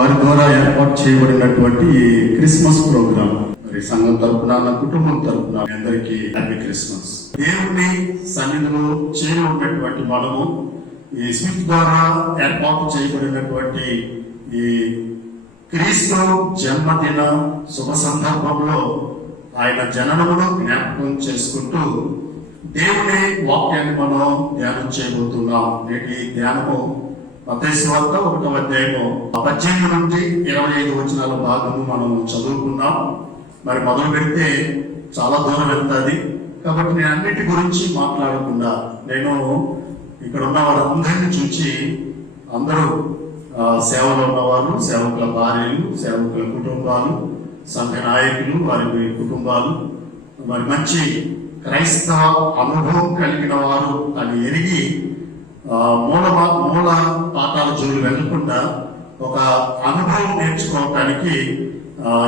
వారి ద్వారా ఏర్పాటు చేయబడినటువంటి ఈ క్రిస్మస్ ప్రోగ్రామ్. మరి సంఘం తరపున, నా కుటుంబం తరపున అందరికీ హ్యాపీ క్రిస్మస్. దేవుని సన్నిధిలో చేరి ఉన్నటువంటి మనము ఈ స్విచ్ ద్వారా ఏర్పాటు చేయబడినటువంటి ఈ క్రీస్తు జన్మదిన శుభ సందర్భంలో ఆయన జననమును జ్ఞాపకం చేసుకుంటూ దేవుని వాక్యాన్ని మనం ధ్యానం చేయబోతున్నాం. నేటి ధ్యానము మత్తయి సువార్త 1వ అధ్యాయము 18 నుండి 25 వచనాల భాగము మనం చదువుకున్నాం. మరి మొదలు పెడితే చాలా దూరం వెళ్తుంది కాబట్టి నేను అన్నిటి గురించి మాట్లాడకుండా నేను ఇక్కడ ఉన్న వారందరినీ చూచి అందరూ సేవలో ఉన్నవారు, సేవకుల భార్యలు, సేవకుల కుటుంబాలు, సంఘ నాయకులు, వారి కుటుంబాలు, మరి మంచి క్రైస్తవ అనుభవం కలిగిన వారు అని ఎరిగి మూల పాఠాల జోలు వెళ్లకుండా ఒక అనుభవం నేర్చుకోవటానికి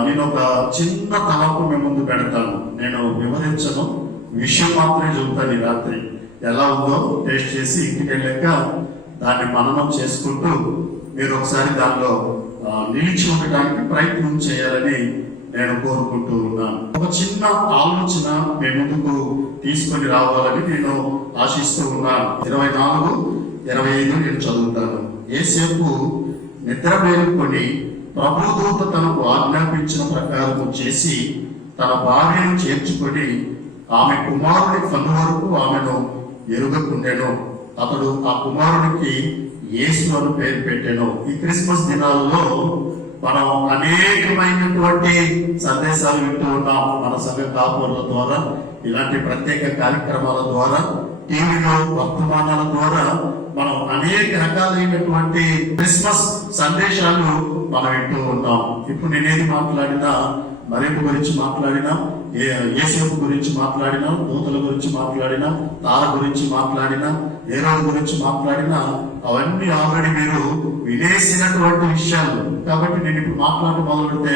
నేను ఒక చిన్న తలంపు మీ ముందు పెడతాను. నేను వివరించను, విషయం మాత్రమే చెబుతాను. ఈ రాత్రి ఎలా ఉందో టేస్ట్ చేసి ఇంటికి వెళ్ళాక దాన్ని మననం చేసుకుంటూ మీరు ఒకసారి దానిలో నిలిచి ఉండటానికి ప్రయత్నం చేయాలని నేను కోరుకుంటూ ఉన్నాను. ఒక చిన్న ఆలోచన మీ ముందుకు తీసుకొని రావాలని నేను ఆశిస్తూ ఉన్నాను. 24-25 నేను చదువుతాను. యేసేపు నిద్ర మేలుకొని ప్రభుదూత తనకు ఆజ్ఞాపించిన ప్రకారం చేసి తన భార్యను చేర్చుకొని ఆమె కుమారుని కన్ను వరకు ఆమెను ఎరుగకుండెను. అతడు ఆ కుమారునికి యేసు అని పేరు పెట్టాను. ఈ క్రిస్మస్ దినాల్లో మనం అనేకమైనటువంటి సందేశాలు వింటూ ఉన్నాం. మన సంఘ కాపుల ద్వారా, ఇలాంటి ప్రత్యేక కార్యక్రమాల ద్వారా, టీవీలో వర్తమానాల ద్వారా మనం అనేక రకాలైనటువంటి క్రిస్మస్ సందేశాలు మనం వింటూ ఉన్నాం. ఇప్పుడు నేనేది మాట్లాడినా, మరేపు గురించి మాట్లాడినా, యేసేపు గురించి మాట్లాడినా, దూతల గురించి మాట్లాడినా, తార గురించి మాట్లాడినా, హేరోదు గురించి మాట్లాడినా అవన్నీ ఆల్రెడీ మీరు వినేసినటువంటి విషయాలు. కాబట్టి నేను ఇప్పుడు మాట్లాడటం మొదలుపెడితే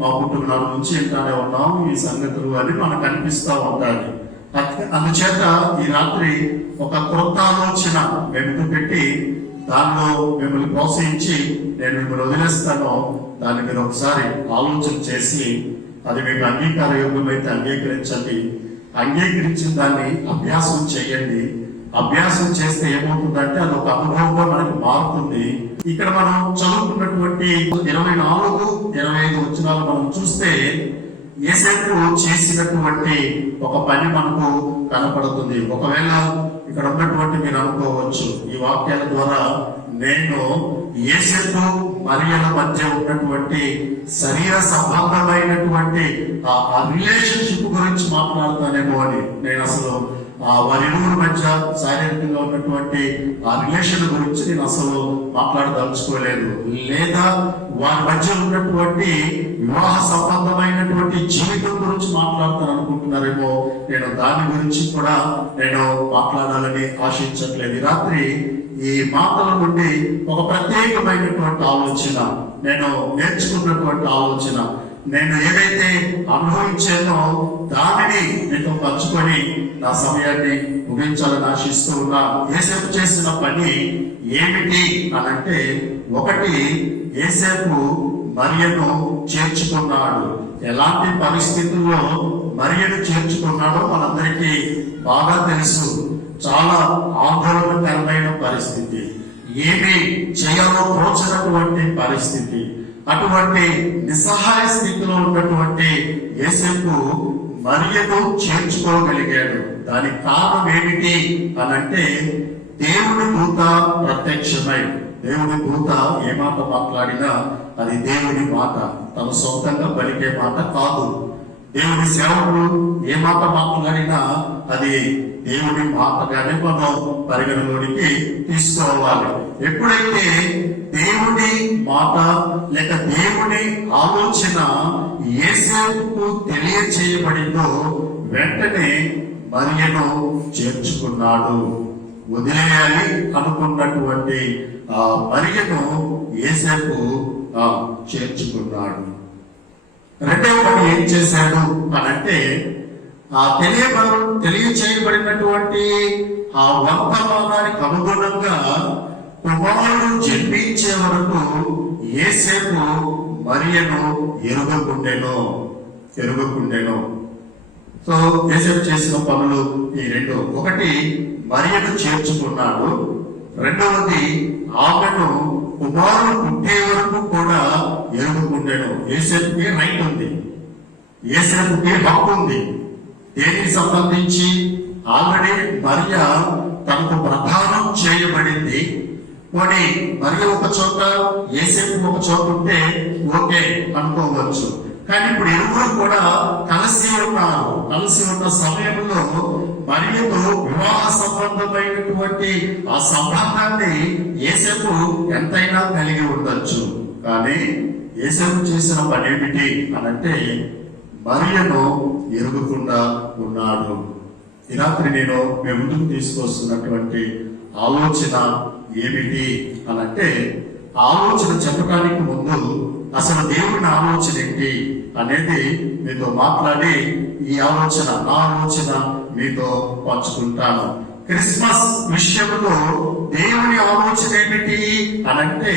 మా కుటుంబం నుంచి వింటానే ఉన్నాం ఈ సంగతులు అని మనకు అనిపిస్తూ ఉంటాయి. అందుచేత ఈ రాత్రి ఒక కొత్త ఆలోచన మేము పెట్టి దానిలో మిమ్మల్ని ప్రోత్సహించి నేను మిమ్మల్ని వదిలేస్తాను. దాన్ని మీరు ఒకసారి ఆలోచన చేసి అది మీకు అంగీకార యోగ్యమైతే అంగీకరించండి, అంగీకరించిన దాన్ని అభ్యాసం చేయండి. అభ్యాసం చేస్తే ఏమవుతుందంటే అది ఒక అనుభవంగా మనకు మారుతుంది. ఇక్కడ మనం చదువుకున్నటువంటి 24-25 వచనాలు మనం చూస్తే యేసేపు చేసినటువంటి ఒక పని మనకు కనపడుతుంది. ఒకవేళ ఇక్కడ ఉన్నటువంటి మీరు అనుకోవచ్చు, ఈ వాక్యాల ద్వారా నేను యేసేపు మరియల మధ్య ఉన్నటువంటి శరీర సంబంధమైనటువంటి ఆ రిలేషన్షిప్ గురించి మాట్లాడతానేమో అని. నేను అసలు వారిరువురి మధ్య శారీరకంగా ఉన్నటువంటి ఆ రిలేషన్ గురించి నేను అసలు మాట్లాడదలుచుకోలేదు. లేదా వారి మధ్య ఉన్నటువంటి వివాహ సంబంధమైనటువంటి జీవితం గురించి మాట్లాడతాను అనుకుంటున్నారేమో. నేను దాని గురించి కూడా నేను మాట్లాడాలని ఆశించట్లేదు. రాత్రి ఈ మాటల నుండి ఒక ప్రత్యేకమైనటువంటి ఆలోచన, నేను నేర్చుకున్నటువంటి ఆలోచన, నేను ఏదైతే అనుభవించానో దానిని మీతో పంచుకొని నా సమయాన్ని ముగించాలని ఆశిస్తూ ఉన్నా. యేసేపు చేసిన పని ఏమిటి అనంటే, ఒకటి, యేసేపు మరియను చేర్చుకున్నాడు. ఎలాంటి పరిస్థితుల్లో మరియను చేర్చుకున్నాడో మనందరికీ బాగా తెలుసు. చాలా ఆందోళనకరమైన పరిస్థితి, ఏమి చేయాలో తోచనటువంటి పరిస్థితి. అటువంటి నిస్సహాయ స్థితిలో ఉన్నటువంటి యేసేపు మరియను చేర్చుకోగలిగాడు. దానికి కారణం ఏమిటి అనంటే, దేవుని దూత ప్రత్యక్షమై, దేవుని దూత ఏ మాట మాట్లాడినా అది దేవుని మాట, తన సొంతంగా పలికే మాట కాదు. దేవుని సేవకుడు ఏ మాట మాట్లాడినా అది దేవుని మాటగానే మనం పరిగణలోనికి తీసుకోవాలి. ఎప్పుడైతే దేవుని మాట లేక దేవుని ఆలోచన యేసేపుకు తెలియచేయబడిందో వెంటనే మరియను చేర్చుకున్నాడు. వదిలేయాలి అనుకున్నటువంటి మరియను యేసేపు చేర్చుకున్నాడు. రెండవ పని ఏం చేశాడు అనంటే, తెలియచేయబడినటువంటి ఆ వర్తమానానికి అనుగుణంగా కుమారుడు జన్మించే వరకు యేసేపు మరియను ఎరుగకుండెను. సో యేసేపు చేసిన పనులు ఈ రెండు. ఒకటి, మరియను చేర్చుకున్నాడు. రెండవది, ఆమెను కుమారుడు పుట్టే వరకు కూడా ఎరుగుకుండెను. యేసేపుకి రైట్ ఉంది, యేసేపుకి హక్కు ఉంది. దేనికి సంబంధించి? ఆల్రెడీ మరియ తనకు ప్రధానం చేయబడింది. పోనీ మరియ ఒక చోట, యేసేపు ఒక చోట ఉంటే ఓకే అనుకోవచ్చు. కానీ ఇప్పుడు ఇరువురు కూడా కలిసి ఉన్నారు. కలిసి ఉన్న సమయంలో మరియతో వివాహ సంబంధమైనటువంటి ఆ సంబంధాన్ని యేసేపు ఎంతైనా కలిగి ఉండొచ్చు. కానీ యేసేపు చేసిన పని ఏమిటి అనంటే మరియను ఎరుగుకుండా ఉన్నాడు. ఈ రాత్రి నేను మీ ముందుకు తీసుకొస్తున్నటువంటి ఆలోచన ఏమిటి అనంటే, ఆలోచన చెప్పడానికి ముందు అసలు దేవుని ఆలోచన ఏంటి అనేది మీతో మాట్లాడి ఈ ఆలోచన, నా ఆలోచన మీతో పంచుకుంటాను. క్రిస్మస్ విషయంలో దేవుని ఆలోచన ఏమిటి అనంటే,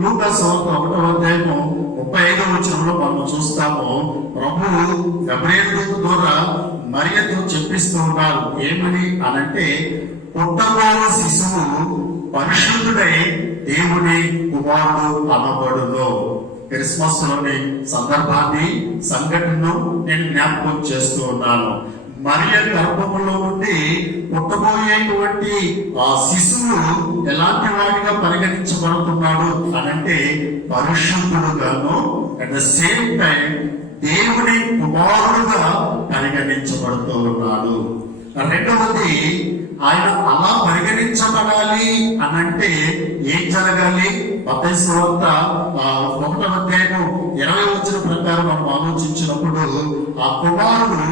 లూకా సువార్త 1వ అధ్యాయము 35వ వచనంలో మనం చూస్తాము. ప్రభువు గబ్రియేలు దూత ద్వారా మరియతో చెప్పిస్తూ ఉన్నారు. ఏమని అనంటే, పుట్టబోయే శిశువు పరిశుద్ధుడై దేవుని కుమారుడు అనబడును. క్రిస్మస్ లోని సందర్భాన్ని, సంఘటనను నేను జ్ఞాపకం చేస్తూ ఉన్నాను. మరియ గర్భములో నుండి పుట్టబోయేటువంటి ఆ శిశువు ఎలాంటి వాడిగా పరిగణించబడుతున్నాడు అనంటే పరిశుద్ధుడుగాను, అట్ ద సేమ్ టైం దేవుని కుమారుడుగా పరిగణించబడుతూ ఉన్నాడు. రెండవది, ఆయన అలా పరిగణించబడాలి అనంటే ఏం జరగాలి? మత్తయి సువార్త 1వ అధ్యాయం 20వ వచనం ప్రకారం మనం ఆలోచించినప్పుడు, ఆ కుమారుడు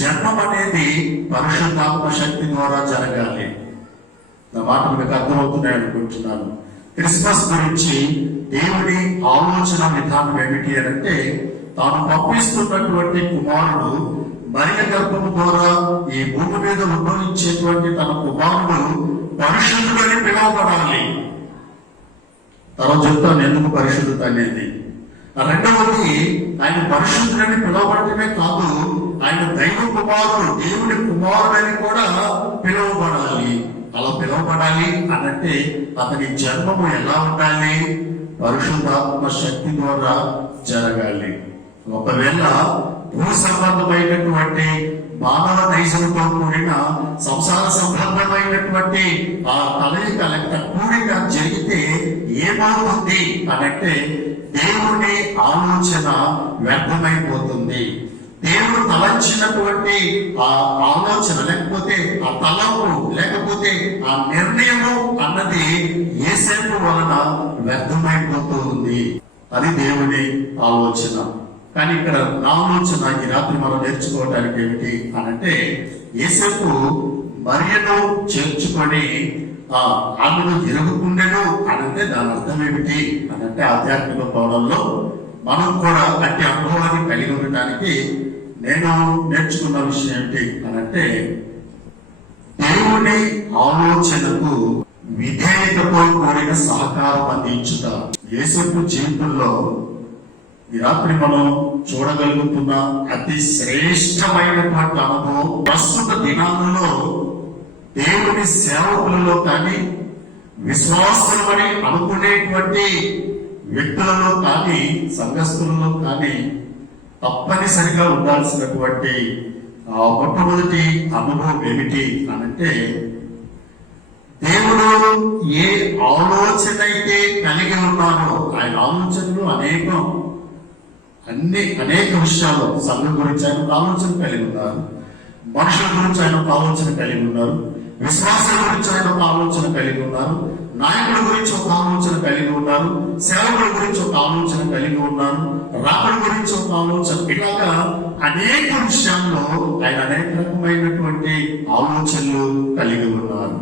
జన్మం అనేది పరిశుద్ధాత్మ శక్తి ద్వారా జరగాలి. నా మాటలు మీకు అర్థమవుతున్నాయి అనుకుంటున్నాను. క్రిస్మస్ గురించి దేవుని ఆలోచన విధానం ఏమిటి అనంటే, తాను పంపిస్తున్నటువంటి కుమారుడు మరియ గర్భము ద్వారా ఈ భూమి మీద ఉద్భవించేటువంటి తన కుమారుడు పరిశుద్ధుడని పిలువబడాలి. తర్వాత చెప్తాను ఎందుకు పరిశుద్ధత అనేది. రెండవది, ఆయన పరిశుద్ధుడని పిలువబడటమే కాదు, ఆయన దైవ కుమారుడు, దేవుని కుమారుడని కూడా పిలువబడాలి. అలా పిలువబడాలి అనంటే అతని జన్మము ఎలా ఉండాలి? పరిశుద్ధాత్మ శక్తి ద్వారా జరగాలి. ఒకవేళ భూ సంబంధమైనటువంటి మానవ నైజంతో కూడిన సంసార సంబంధమైనటువంటి ఆ కలయిక లేక కూడిక జరిగితే ఏమవుతుంది అనంటే దేవుని ఆలోచన వ్యర్థమైపోతుంది. దేవుడు తలంచినటువంటి ఆ ఆలోచన లేకపోతే ఆ తలంపు లేకపోతే ఆ నిర్ణయము అన్నది యేసేపు వలన వ్యర్థమైపోతూ ఉంది. అది దేవుని ఆలోచన. కానీ ఇక్కడ నా ఆలోచన ఈ రాత్రి మనం నేర్చుకోవడానికి ఏమిటి అనంటే, యేసేపు మరియను చేర్చుకొని ఆమెను ఎరుగుకుండెను అనంటే దాని అర్థం ఏమిటి అనంటే, ఆధ్యాత్మిక కోణంలో మనం కూడా అట్టి అనుభవాన్ని కలిగి ఉండటానికి నేను నేర్చుకున్న విషయం ఏమిటి అనంటే, దేవుని ఆలోచనకు విధేయతతో కూడిన సహకారం అందించుట. యేసేపు జీవితంలో ఈ రాత్రి మనం చూడగలుగుతున్న అతి శ్రేష్టమైనటువంటి అనుభవం, ప్రస్తుత దినాలలో దేవుని సేవకులలో కానీ విశ్వాసమని అనుకునేటువంటి వ్యక్తులలో కానీ సంఘస్థులలో కానీ తప్పనిసరిగా ఉండాల్సినటువంటి మొట్టమొదటి అనుభవం ఏమిటి అనంటే, దేవుడు ఏ ఆలోచన అయితే కలిగి ఉన్నారో ఆయన ఆలోచనలు అనేక విషయాలు, సంఘం గురించి ఆయన ఒక ఆలోచన కలిగి ఉన్నారు, మనుషుల గురించి ఆయన ఒక ఆలోచన కలిగి ఉన్నారు, విశ్వాసాల గురించి ఆయన ఒక ఆలోచన కలిగి ఉన్నారు, నాయకుల గురించి ఒక ఆలోచన కలిగి ఉన్నారు, సేవకుల గురించి ఒక ఆలోచన కలిగి ఉన్నారు, రాకడ గురించి ఒక ఆలోచన. ఇలాగా అనేక విషయాల్లో ఆయన అనేక రకమైనటువంటి ఆలోచనలు కలిగి ఉన్నారు.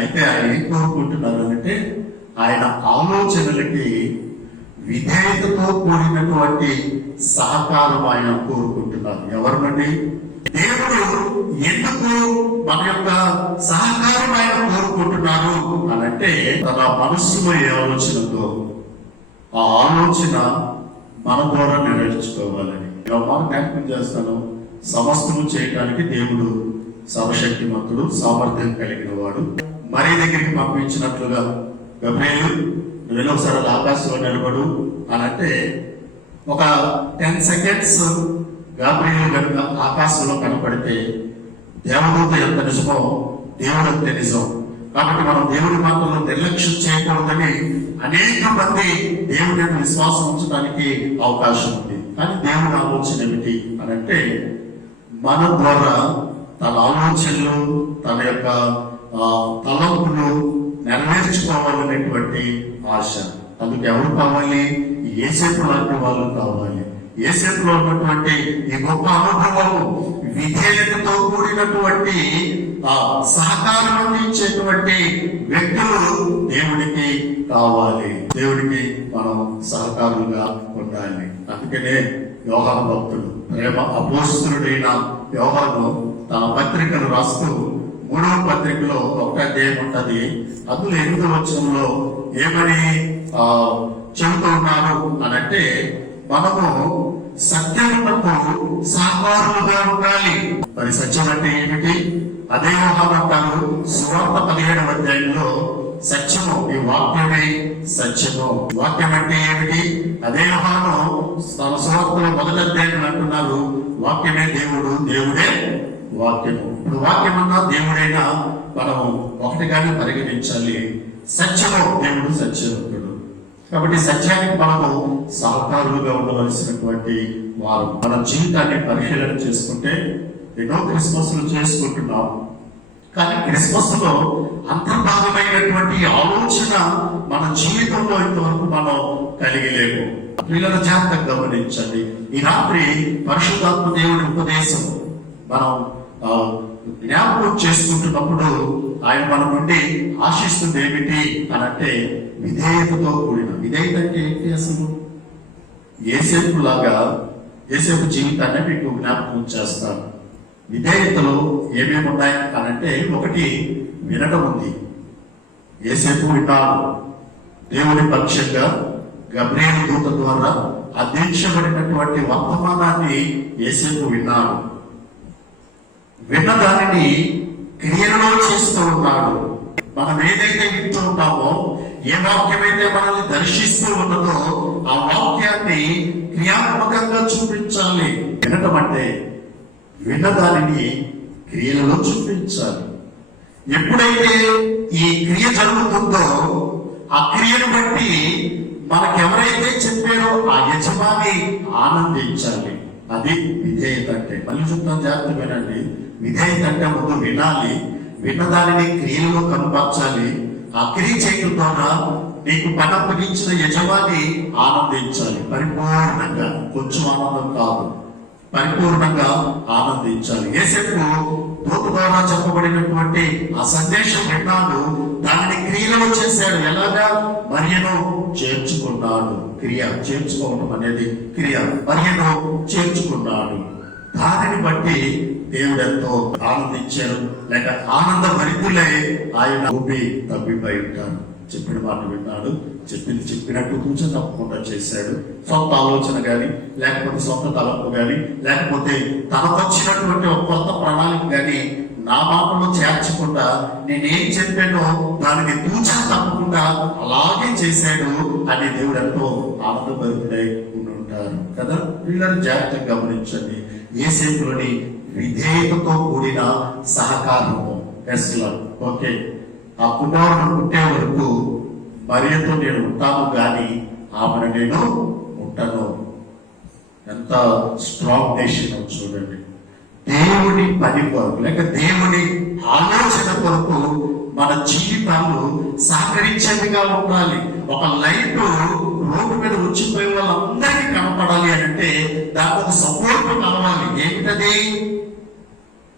అయితే ఆయన ఏం కోరుకుంటున్నారు అంటే, ఆయన ఆలోచనలకి విధేయతతో కూడినటువంటి సహకారం ఆయన కోరుకుంటున్నారు. ఎవరు నుండి? దేవుడు ఎందుకు మన యొక్క సహకారం ఆయన కోరుకుంటున్నారు అనంటే, తన మనస్సులో ఏ ఆలోచనతో, ఆ ఆలోచన మన ద్వారా నెరవేర్చుకోవాలని జ్ఞాపకం చేస్తాను. సమస్తము చేయడానికి దేవుడు సర్వశక్తిమంతుడు, సామర్థ్యం కలిగిన వాడు. మరి దగ్గరికి పంపించినట్లుగా గబ్రియేలు నువ్వు ఒకసారి ఆకాశంలో నిలబడు అని అంటే ఒక 10 seconds గాబ్రియేలు కనుక ఆకాశంలో కనపడితే దేవదూత ఎంత నిజమో దేవుడు అంతే నిజం. కాబట్టి మనం దేవుడి మాటలను నిర్లక్ష్యం చేయకూడదని అనేక మంది దేవుడి యొక్క విశ్వాసం ఉంచడానికి అవకాశం ఉంది. కానీ దేవుడి ఆలోచన ఏమిటి అని అంటే మన ద్వారా తన ఆలోచనలు, తన యొక్క తలంపులు నెరవేర్చుకోవాలనేటువంటి ఆశ. అందుకు ఎవరు కావాలి? యేసేపు లాంటి వాళ్ళు కావాలి. యేసేపులో ఉన్నటువంటి ఈ గొప్ప అనుభవం, విధేయతతో కూడినటువంటి సహకారం అందించేటువంటి వ్యక్తులు దేవుడికి కావాలి. దేవుడికి మనం సహకారులుగా ఉండాలి. అందుకనే యోహాను భక్తుడు, ప్రేమ అపోస్తలుడైన యోహాను తన పత్రికను రాస్తూ 3వ పత్రికలో ఒక అధ్యాయం ఉంటది. అందులో 8వ వచనంలో ఏమని చెబుతూ ఉన్నారు అనంటే మనము సత్యమునకు సహకారులుగా ఉండాలి. మరి సత్యం అంటే ఏమిటి? అదే యోహాను అంటారు సువార్త 17వ అధ్యాయంలో సత్యము, ఈ వాక్యమే సత్యము. వాక్యం అంటే ఏమిటి? అదే యోహాను తన సువార్తలో 1వ అధ్యాయం అంటున్నారు వాక్యమే దేవుడు, దేవుడే వాక్యము. ఇప్పుడు వాక్యం అన్నా దేవుడైనా మనం ఒకటిగానే పరిగణించాలి. సత్యము, దేవుడు సత్యవంతుడు. కాబట్టి సత్యానికి మనము సహకారులుగా ఉండవలసినటువంటి వారు. మన జీవితాన్ని పరిశీలన చేసుకుంటే ఎన్నో క్రిస్మస్లు చేసుకుంటున్నాం. కానీ క్రిస్మస్ లో అంతర్భాగమైనటువంటి ఆలోచన మన జీవితంలో ఇంతవరకు మనం కలిగి లేము. పిల్లల జాగ్రత్తగా గమనించండి. ఈ రాత్రి పరిశుద్ధాత్మ దేవుడి ఉపదేశం మనం జ్ఞాపకం చేసుకుంటున్నప్పుడు ఆయన మన నుండి ఆశిస్తుంది ఏమిటి అని అంటే విధేయతతో కూడిన. విధేయత అంటే ఏంటి? అసలు యేసేపు లాగా యేసేపు జీవితాన్ని మీకు జ్ఞాపకం చేస్తాను. విధేయతలో ఏమేమి ఉన్నాయి అని అంటే ఒకటి వినడం ఉంది. యేసేపు విన్నాడు. దేవుని పక్షంగా గబ్రియేలు దూత ద్వారా అందించబడినటువంటి వర్తమానాన్ని యేసేపు విన్నాడు. విన్న దానిని క్రియలో చేస్తూ ఉన్నాడు. మనం ఏదైతే వింటూ ఉంటామో, ఏ వాక్యమైతే మనల్ని దర్శిస్తూ ఉన్నదో ఆ వాక్యాన్ని క్రియాత్మకంగా చూపించాలి. వినటం అంటే విన్నదానిని క్రియలలో చూపించాలి. ఎప్పుడైతే ఈ క్రియ జరుగుతుందో ఆ క్రియను బట్టి మనకెవరైతే చెప్పారో ఆ యజమాని ఆనందించాలి. అది విధేయత అంటే. మళ్ళీ చెప్తాను, జాగ్రత్త వినండి. విధేయత అంటే ముందు వినాలి, విన్నదానిని క్రియలో కనపరచాలి. ఆ క్రియ చేయడం ద్వారా నీకు పని అప్పగించిన యజమాని ఆనందించాలి. పరిపూర్ణంగా, కొంచెం ఆనందం కాదు, పరిపూర్ణంగా ఆనందించాలి. యేసేపు దూత ద్వారా చెప్పబడినటువంటి ఆ సందేశం విన్నాడు, దానిని క్రియలో చేశాడు. ఎలాగా? మరియను చేర్చుకున్నాడు. క్రియ, చేర్చుకోవడం అనేది క్రియ. మరియను చేర్చుకున్నాడు. దానిని బట్టి దేవుడు ఎంతో ఆనందించారు. లేక ఆనంద భరితులై ఆయన ఊపి తప్పిపోయి ఉంటారు. చెప్పిన మాట విన్నాడు, చెప్పింది చెప్పినట్టు కూర్చొ తప్పకుండా చేశాడు. సొంత ఆలోచన గాని, లేకపోతే సొంత తలంపు గాని, లేకపోతే తనకొచ్చినటువంటి ఒక కొత్త ప్రణాళిక గాని నా మాటలో చేర్చకుండా నేనేం చెప్పానో దానికి తూచా తప్పకుండా అలాగే చేశాడు అని దేవుడు ఎంతో ఆనందభరితుడై ఉండి ఉంటారు కదా. వీళ్ళని జాగ్రత్తగా గమనించండి. యేసేపులోని విధేయతతో కూడిన సహకారము. ఓకే, ఆ కుమారుడు పుట్టే వరకు మరియతో నేను ఉంటాను కానీ ఆమెను నేను ఉంటాను. ఎంత స్ట్రాంగ్ డెసిషన్ చూడండి. దేవుని పని కొరకు లేక దేవుని ఆలోచన కొరకు మన జీవితాలు సహకరించేదిగా ఉండాలి. ఒక లైట్ రోడ్డు మీద వచ్చిపోయే వాళ్ళందరికీ కనపడాలి అంటే దానికి ఒక సపోర్ట్ కావాలి. ఏమిటది?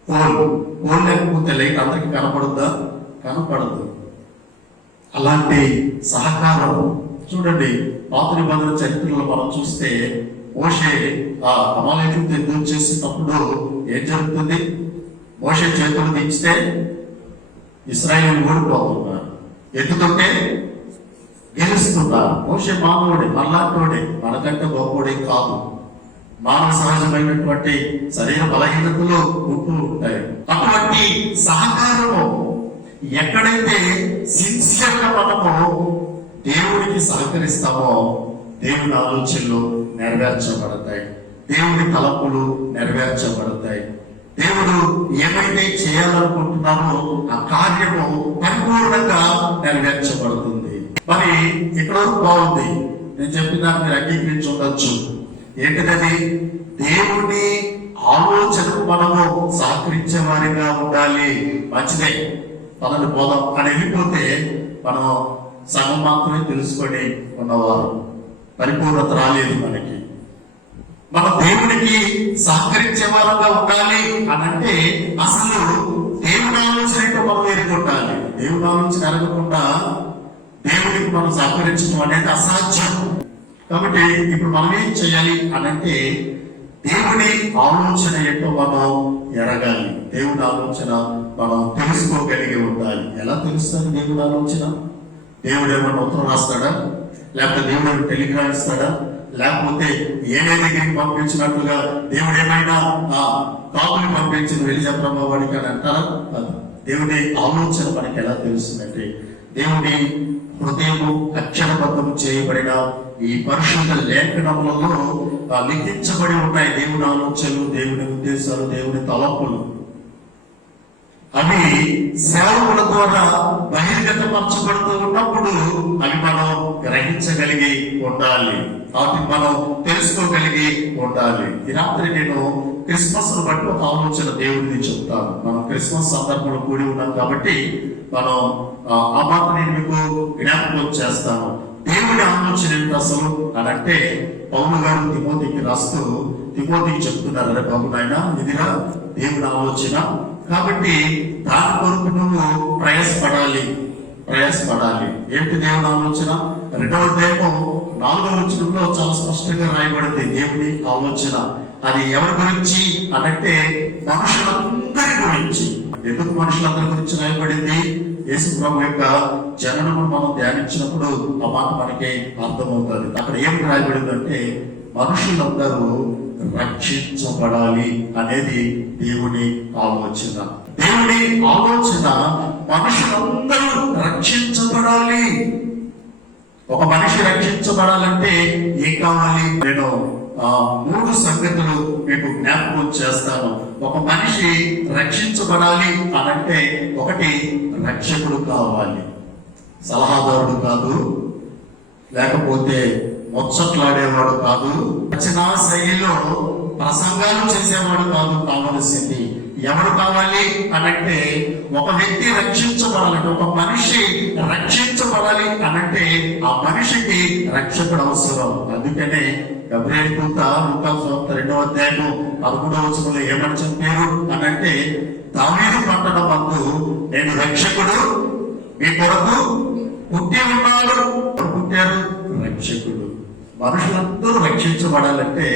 పోల్ లేకపోతే లైట్ అందరికి కనపడుద్దా? కనపడదు. అలాంటి సహకారం చూడండి. పాత నిబంధన చరిత్రలో మనం చూస్తే మోషే ఆ అమాలేకులతో యుద్ధం చేసేటప్పుడు ఏం జరుగుతుంది? మోషే చేతులు దించితే ఇశ్రాయేలు ఓడిపోతున్నారు. ఎత్తుతుంటే గెలుస్తున్నారు. మోషే మానవుడే, మనలాంటోడే, మనకంటే గొప్పడే కాదు. మానవ సహజమైనటువంటి శరీర బలహీనతలు ఉంటూ ఉంటాయి. అటువంటి సహకారము ఎక్కడైతే సిన్సియర్ గా మనము దేవుడికి సహకరిస్తామో దేవుని ఆలోచనలు నెరవేర్చబడతాయి, దేవుని తలపులు నెరవేర్చబడతాయి. దేవుడు ఏమైతే చేయాలనుకుంటున్నామో ఆ కార్యము పరిపూర్ణంగా నెరవేర్చబడుతుంది. మరి ఇక్కడ బాగుంది, నేను చెప్పిన మీరు అంగీకరించి ఉండొచ్చు. ఏంటిదని? దేవుని ఆలోచనకు మనము సహకరించే వారిగా ఉండాలి. మంచిదే, పదవి పోదాం అని వెళ్ళిపోతే మనం సగం మాత్రమే తెలుసుకొని ఉన్నవారు, పరిపూర్ణత రాలేదు మనకి. మన దేవునికి సహకరించే వారంగా ఉండాలి అని అంటే అసలు దేవుని ఆలోచన మనం ఎదుర్కొంటాలి. దేవుని ఆలోచన ఎరగకుండా దేవునికి మనం సహకరించడం అనేది అసాధ్యం. కాబట్టి ఇప్పుడు మనం ఏం చేయాలి అని అంటే దేవుని ఆలోచన ఏంటో మనం ఎరగాలి. దేవుని ఆలోచన మనం తెలుసుకోగలిగి ఉండాలి. ఎలా తెలుస్తుంది దేవుని ఆలోచన? దేవుడు ఏమన్నా ఉత్తరం రాస్తాడా? లేకపోతే దేవుడు టెలిగ్రామ్ ఇస్తాడా? లేకపోతే ఏనే దగ్గరికి పంపించినట్లుగా దేవుడు ఏమైనా కాపుని పంపించింది వెళ్ళి చెప్పడం వాడికి అని అంటారా? దేవుడి ఆలోచన మనకి ఎలా తెలుస్తుందంటే దేవుడి హృదయము అక్షరబద్ధం చేయబడిన ఈ పరిశుద్ధ లేఖనములలో లిఖించబడి ఉన్నాయి దేవుని ఆలోచనలు, దేవుని ఉద్దేశాలు, దేవుని తలపులు. అవి సేవకుల ద్వారా బహిర్గతపరచబడుతూ ఉన్నప్పుడు అవి మనం గ్రహించగలిగి ఉండాలి, వాటిని మనం తెలుసుకోగలిగి ఉండాలి. ఈ రాత్రి నేను క్రిస్మస్ ను బట్టి ఒక ఆలోచన దేవుడిని చెప్తాను. మనం క్రిస్మస్ సందర్భంలో కూడి ఉన్నాం కాబట్టి మనం ఆ మాట నేను మీకు జ్ఞాపకం చేస్తాను. దేవుడి ఆలోచన ఏంటి అసలు అని అంటే పౌలు గారు తిమోతికి రాస్తూ తిమోతికి చెప్తున్నారు, అరే బాబు నాయన, ఇదిగా దేవుడి ఆలోచన, కాబట్టి దాని కొరకు నువ్వు ప్రయాసపడాలి. ఏంటి దేవుని ఆలోచన? 2వ అధ్యాయం 4వ వచనంలో చాలా స్పష్టంగా రాయబడింది దేవుని ఆలోచన. అది ఎవరి గురించి అనంటే మనుషులందరి గురించి. ఎందుకు మనుషులందరి గురించి రాయబడింది? యేసు ప్రభు యొక్క జననము మనం ధ్యానించినప్పుడు ఆ మాట మనకి అర్థమవుతుంది. అక్కడ ఏం రాయబడిందంటే మనుషులందరూ రక్షించబడాలి అనేది దేవుని ఆలోచన. దేవుని ఆలోచన మనుషులందరూ రక్షించబడాలి. ఒక మనిషి రక్షించబడాలంటే ఏం కావాలి? నేను 3 సంగతులు మీకు జ్ఞాపకం చేస్తాను. ఒక మనిషి రక్షించబడాలి అనంటే ఒకటి, రక్షకుడు కావాలి. సలహాదారుడు కాదు, లేకపోతే ముచ్చట్లాడేవాడు కాదు, రచనా శైలిలో ప్రసంగాలు చేసేవాడు కాదు. కావలసింది ఎవరు కావాలి అనంటే ఒక వ్యక్తి రక్షించబడాలంటే, ఒక మనిషి రక్షించబడాలి అనంటే ఆ మనిషికి రక్షకుడు అవసరం. అందుకనే గబ్రియేలు దూత లూకాసు 2వ అధ్యాయం 11వ వచనంలో ఏమని చెప్పారు అనంటే, దావీదు పట్టణం నందు నేను రక్షకుడు మీ కొరకు పుట్టి ఉన్నాడు. పుట్టారు రక్షకుడు. మనుషులందరూ రక్షించబడాలంటే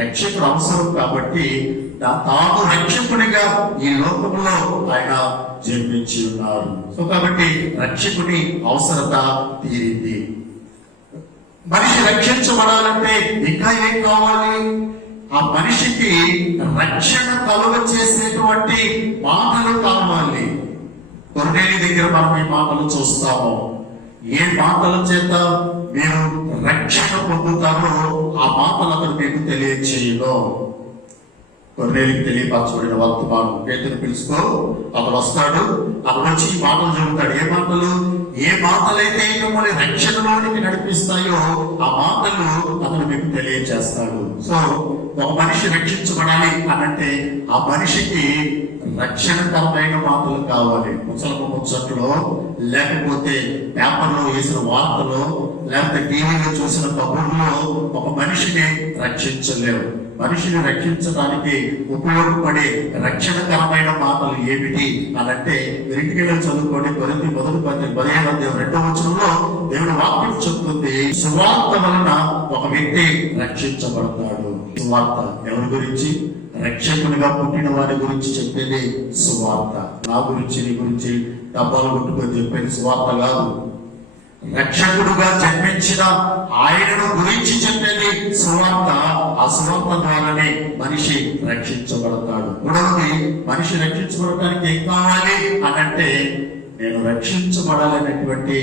రక్షకుడు అవసరం. కాబట్టి తాను రక్షకునిగా ఈ లోకంలో ఆయన జన్మించి ఉన్నారు. సో కాబట్టి రక్షకుని అవసరత తీరింది. మనిషి రక్షించబడాలంటే ఇంకా ఏం కావాలి? ఆ మనిషికి రక్షణ కలుగ చేసేటువంటి మాటలు కావాలి. కొర్నేలి దగ్గర మనం ఈ మాటలు చూస్తాము. ఏ మాటల చేత మీరు రక్షణ పొందుతారో ఆ మాటలు అతను మీకు తెలియచేయను. కొర్నేలికి తెలియపరచబడిన వర్తమానం. పేతురు పిలుచుకో, అతను వస్తాడు, అతను వచ్చి ఈ మాటలు చెబుతాడు. ఏ మాటలు? ఏ మాటలైతే మిమ్మల్ని రక్షణలోనికి నడిపిస్తాయో ఆ మాటలు అతను మీకు తెలియచేస్తాడు. సో ఒక మనిషి రక్షించబడాలి అనంటే ఆ మనిషికి రక్షణకరమైన మాటలు కావాలి. ముచ్చట్లో, లేకపోతే పేపర్లో వేసిన వార్తలో, లేకపోతే టీవీలో చూసిన కబుర్లో ఒక మనిషిని రక్షించలేవు. మనిషిని రక్షించడానికి ఉపయోగపడే రక్షణకరమైన మాటలు ఏమిటి అనంటే ఇంటికి వెళ్ళి చదువుకోండి. కొరింథీ 1:15 వచనంలో దేవుని వాక్యం చెప్తుంది, సువార్త వలన ఒక వ్యక్తి రక్షించబడతాడు. సువార్త ఎవరి గురించి? రక్షకునిగా పుట్టిన వారి గురించి చెప్పేది సువార్త. నా గురించి, నీ గురించి డబ్బాలు కొట్టుకొని చెప్పేది సువార్త కాదు. రక్షకుడుగా జన్మించిన ఆయనను గురించి చెప్పేది సువార్త. ఆ సువార్త ద్వారానే మనిషి రక్షించబడతాడు. మూడవది, మనిషి రక్షించబడటానికి ఏం కావాలి అనంటే నేను రక్షించబడాలనేటువంటి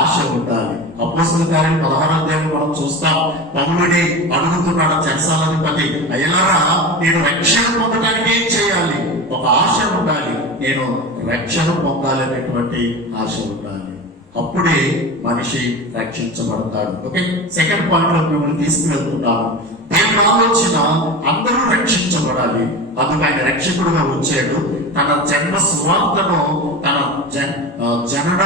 ఆశ ఉండాలి. అపోస్తలుల కార్యం 16వ అధ్యాయం మనం చూస్తాం. పౌలుని అడుగుతున్నాడు చెరసాలాధిపతి, అయ్యలారా నేను రక్షణ పొందడానికి ఏం చేయాలి? ఒక ఆశ ఉండాలి. నేను రక్షణ పొందాలనేటువంటి ఆశ ఉండాలి. అప్పుడే మనిషి రక్షించబడతాడు. ఓకే, సెకండ్ పాయింట్ లో మిమ్మల్ని తీసుకువెళ్తున్నాను. దేవుని ఆలోచన అందరూ రక్షించబడాలి. అందుకు ఆయన రక్షకుడుగా వచ్చాడు. తన జన్మ సువార్తను, తన జనన,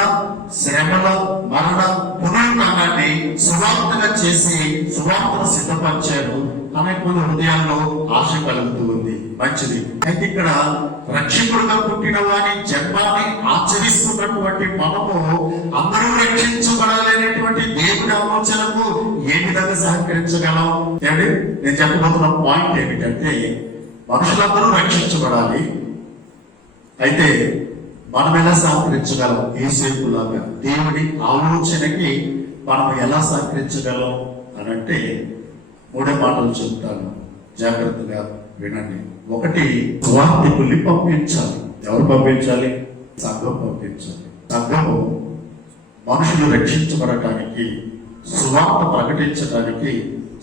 శ్రమల, మరణ, పునరుత్థానాన్ని సువార్తగా చేసి సువార్తను సిద్ధపరిచాడు. అనేక మంది హృదయాల్లో ఆశ కలుగుతూ ఉంది. మంచిది. అయితే ఇక్కడ రక్షకుడుగా పుట్టిన వారి జన్మాన్ని ఆచరిస్తున్నటువంటి మనము అందరూ రక్షించబడాలి అనేటువంటి దేవుడి ఆలోచనకు ఏ విధంగా సహకరించగలం? ఏమండి, నేను చెప్పబోతున్న పాయింట్ ఏమిటంటే మనుషులందరూ రక్షించబడాలి. అయితే మనం ఎలా సహకరించగలం? యేసేపులాగా దేవుడి ఆలోచనకి మనం ఎలా సహకరించగలం అనంటే మూడే మాటలు చెప్తాను, జాగ్రత్తగా వినండి. ఒకటి, సువార్తికుల్ని పంపించాలి. ఎవరు పంపించాలి? సంఘం పంపించాలి. సంఘము మనుషులు రక్షించబడటానికి, సువార్త ప్రకటించడానికి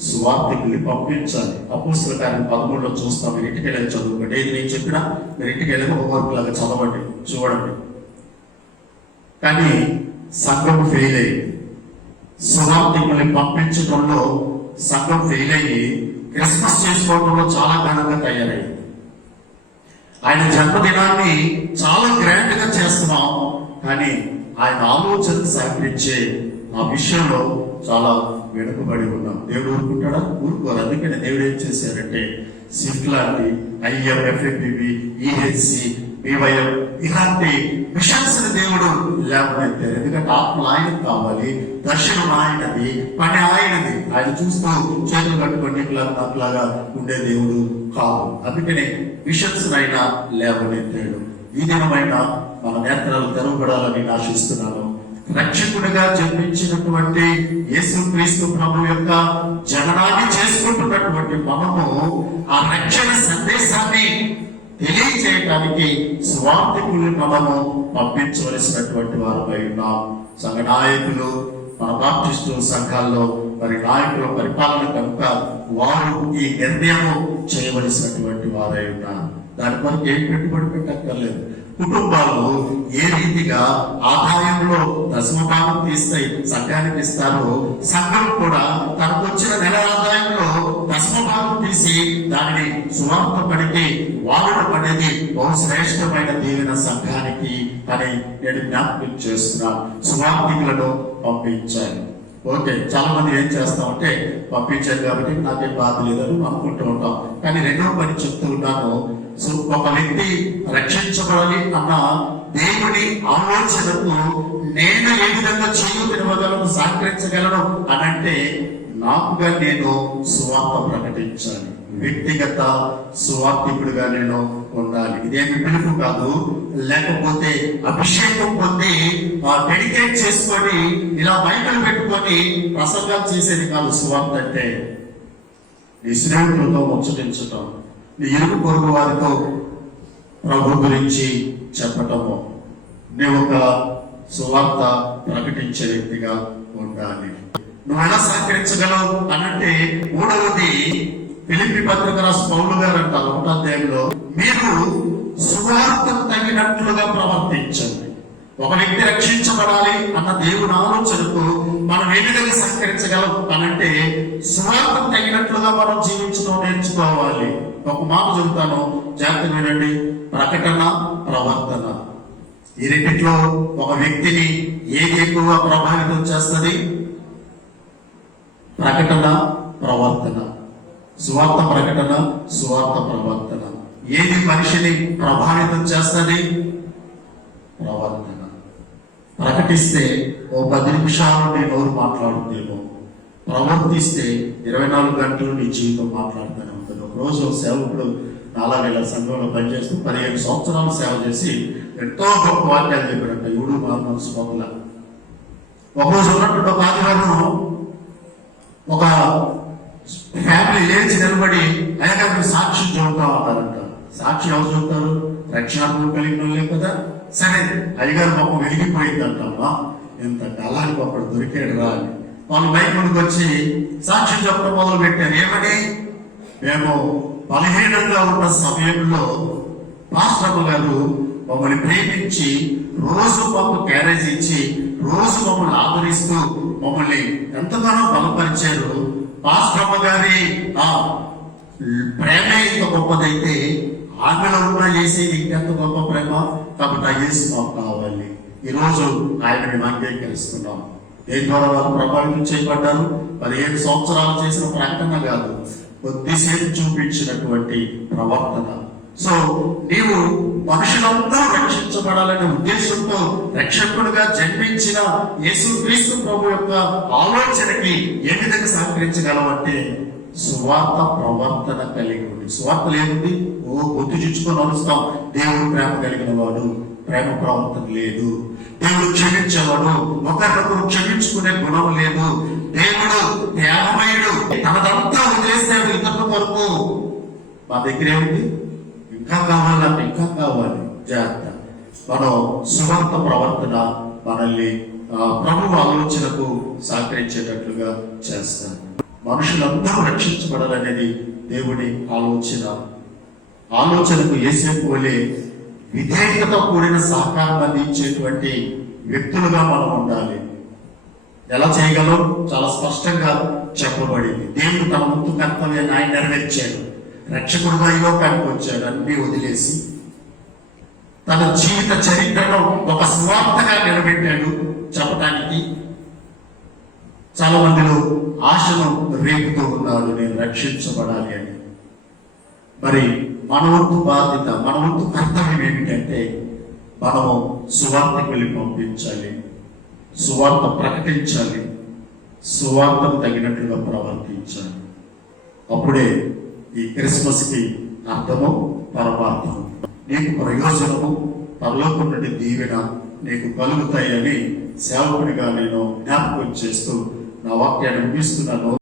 సువార్తికుల్ని పంపించాలి. అపోస్తలుల కార్యం 13లో చూస్తాం. మీరు ఇంటికి వెళ్ళి చదువుకోండి. ఏది నేను చెప్పినా మీరు ఇంటికి వెళ్ళి హోంవర్క్ లాగా చదవండి, చూడండి. కానీ సంఘం ఫెయిల్ అయ్యింది. సువార్తికుల్ని పంపించడంలో సంఘం ఫెయిల్ అయ్యి క్రిస్మస్ చేసుకోవడంలో చాలా ఘనంగా తయారైంది. ఆయన జన్మదినాన్ని చాలా గ్రాండ్ గా చేస్తున్నాం, కానీ ఆయన ఆలోచనకు సహకరించే ఆ విషయంలో చాలా వెనుకబడి ఉన్నాం. దేవుడు ఊరుకుంటాడా? ఊరుకోరు. అందుకని దేవుడు ఏం చేశారంటే సిఫ్ లాంటి, ఐఎం, ఎఫ్ఎంబిబి, ఈహెచ్సి, బివైఎం ఇలాంటి మిషన్స్ దేవుడు లేవనెత్తారు. ఎందుకంటే ఆత్మలు ఆయనకు కావాలి, దర్శనం ఆయనది, పని ఆయనది. ఆయన చూస్తూ చేతులు కట్టుకొని నాకులాగా ఉండే దేవుడు కాదు. అందుకనే మిషన్స్ అయినా లేవనెత్తాడు. ఈ దినమైనా మన నేత్రాలు తెరవబడాలని ఆశిస్తున్నాను. రక్షకుడిగా జన్మించినటువంటి యేసుక్రీస్తు ప్రభు యొక్క జననాన్ని చేసుకుంటున్నటువంటి మనము ఆ రక్షణ సందేశాన్ని తెలియజేయడానికి స్వార్థికులు మనము పంపించవలసినటువంటి వారమై ఉన్నాం. సంఘ నాయకులు, మన బాప్టిస్టు సంఘాల్లో మరి నాయకుల పరిపాలన కనుక వారు ఈ నిర్ణయం చేయవలసినటువంటి వారై ఉన్నారు. దాని కొరకు ఏం పెట్టుబడి పెట్టక్కర్లేదు. కుటుంబాలు ఏ రీతిగా ఆదాయంలో దశమభాగం తీస్తాయి, సంఘానికి ఇస్తారో సంఘం కూడా తనకు వచ్చిన నెల ఆదాయంలో దశమభాగం తీసి దానిని సువార్త పనికి వాడడం బహుశ్రేష్టమైన దీవెన సంఘానికి అని నేను జ్ఞాపకం చేస్తున్నాను. సువార్థికులను పంపించాలి. ఓకే, చాలా మంది ఏం చేస్తామంటే పంపించారు కాబట్టి నాకేం బాధ లేదని అనుకుంటూ ఉంటాం. కానీ రెండవ పని చెప్తూ ఉన్నాను. ఒక వ్యక్తి రక్షించబడాలి అన్న దేవుని ఆలోచనకు నేను ఏ విధంగా తినవగలను, సహకరించగలను అనంటే నాకుగా నేను సువార్త ప్రకటించాలి. వ్యక్తిగత సువార్థికుడిగా నేను ఉండాలి. ఇదేమి పిలుపు కాదు, లేకపోతే అభిషేకం పొంది డెడికేట్ చేసుకొని ఇలా బైబిల్ పెట్టుకొని ప్రసంగాలు చేసేది కాదు. సువార్త అంటే నీ స్నేహితులతో ముచ్చటించటం, నీ ఇరుగు పొరుగు వారితో ప్రభు గురించి చెప్పటము, నువ్వు ఒక సువార్త ప్రకటించే వ్యక్తిగా ఉండాలి. నువ్వు ఎలా సహకరించగలవు అనంటే మూడవది, ఫిలిప్పీ పత్రిక రాసిన పౌలు గారు అంటారు 1వ అధ్యాయంలో, మీరు సువార్తకు తగినట్లుగా ప్రవర్తించండి. ఒక వ్యక్తి రక్షించబడాలి అన్న దేవుని ఆలోచనకు మనం ఏ విధంగా సహకరించగలం అనంటే సువార్తకు తగినట్లుగా మనం జీవించడం నేర్చుకోవాలి. ఒక మాట చెబుతాను, జాగ్రత్తగా వినండి. ప్రకటన, ప్రవర్తన, ఈ రెండిట్లో ఒక వ్యక్తిని ఏది ఎక్కువగా ప్రభావితం చేస్తుంది? ప్రకటన, ప్రవర్తన. సువార్త ప్రకటన, సువార్త ప్రవర్తన. ఏది మనిషిని ప్రభావితం చేస్తుంది? ప్రవర్తన. ప్రకటిస్తే ఓ 10 నిమిషాలు నీ నోరు మాట్లాడుతుందేమో, ప్రవర్తిస్తే 24 గంటలు నీ జీవితం మాట్లాడుతూనే ఉంటుంది. ఒక రోజు సేవకుడు నాలాగేళ్ళ సంఘంలో పనిచేస్తూ 15 సంవత్సరాలు సేవ చేసి ఎంతో గొప్ప వాక్యాలు చెప్పాడంట. ఎవడు మనసు పొందల. ఒకరోజు ఉన్నటువంటి ఒక ఆదివారం ఒక ఫ్యామిలీ లేచి నిలబడి అయ్యగా మీరు సాక్షి చెబుతా ఉన్నారంట. సాక్షి ఎవరు చెబుతారు? రక్షణ కలిగిన వాళ్ళే కదా. సరే, అయ్యగారు మొక్క వెలిగిపోయిందంటమ్మా, ఇంత కాలానికి ఒకడు దొరికాడు రా అని వాళ్ళు బయట ముందుకు వచ్చి సాక్ష్యం చెప్పడం మొదలు పెట్టారు. ఏమని? మేము బలహీనంగా ఉన్న సమయంలో పాస్టర్ గారు మమ్మల్ని ప్రేమించి రోజు మాకు క్యారేజ్ ఇచ్చి రోజు మమ్మల్ని ఆదరిస్తూ మమ్మల్ని ఎంతగానో బలపరిచారు. పాస్టర్ గారి ఆ ప్రేమే ఇంత గొప్పదైతే ఆమెలో ఉన్న చేసేది ఇంకెంత గొప్ప ప్రేమ. కాబట్టి ఆ యేసు మాకు కావాలి. ఈరోజు ఆయనని అంగీకరిస్తున్నాం. దేని ద్వారా వాళ్ళు ప్రభావితం చేయబడ్డారు? 15 సంవత్సరాలు చేసిన ప్రకటన కాదు, కొద్దిసేపు చూపించినటువంటి ప్రవర్తన. సో నీవు మనుషులందరూ రక్షించబడాలనే ఉద్దేశంతో రక్షకుడుగా జన్మించిన యేసుక్రీస్తు ప్రభు యొక్క ఆలోచనకి ఏ విధంగా సహకరించగలవంటే సువార్త ప్రవర్తన కలిగి ఉంది. సువార్తలు ఏముంది? గుర్తు చుచ్చుకొని నడుస్తాం. దేవుడు ప్రేమ కలిగిన వాడు, ప్రేమ ప్రవర్తన లేదు. దేవుడు క్షమించేవాడు, ఒకరినొకరు క్షమించుకునే గుణం లేదు. దేవుడు త్యాగమయుడు, తనదంతా వదిలేస్తాడు ఇతరుల కొరకు. మా దగ్గర ఏమిటి? ఇంకా కావాలంటే ఇంకా కావాలి. జాగ్రత్త. మనం సువార్త ప్రవర్తన మనల్ని ప్రభు ఆలోచనకు సహకరించేటట్లుగా చేస్తాం. మనుషులందరూ రక్షించబడాలనేది దేవుడి ఆలోచనకు యేసేపు వలె విధేయతతో కూడిన సహకారం అందించేటువంటి వ్యక్తులుగా మనం ఉండాలి. ఎలా చేయగలం? చాలా స్పష్టంగా చెప్పబడింది. దేవుడు తన ముందు కర్తవ్యాన్ని ఆయన నెరవేర్చాడు. రక్షకుడుగా ఈ లోకానికి వచ్చాడు, అన్ని వదిలేసి తన జీవిత చరిత్రను ఒక స్వార్థగా నిలబెట్టాడు చెప్పడానికి. చాలా మందిలో ఆశను రేపుతూ ఉన్నాడు, నేను రక్షించబడాలి అని. మరి మన వంతు బాధ్యత, మన వంతు కర్తవ్యం ఏమిటంటే మనము సువార్తకు వెళ్ళి పంపించాలి, సువార్త ప్రకటించాలి, సువార్తకు తగినట్లుగా ప్రవర్తించాలి. అప్పుడే ఈ క్రిస్మస్కి అర్థము, పరమార్థము, నీకు ప్రయోజనము, పరలోకం నుండి దీవెన నీకు కలుగుతాయని సేవకుడిగా నేను జ్ఞాపకం చేస్తూ నా వాక్యాన్ని ముగిస్తున్నాను.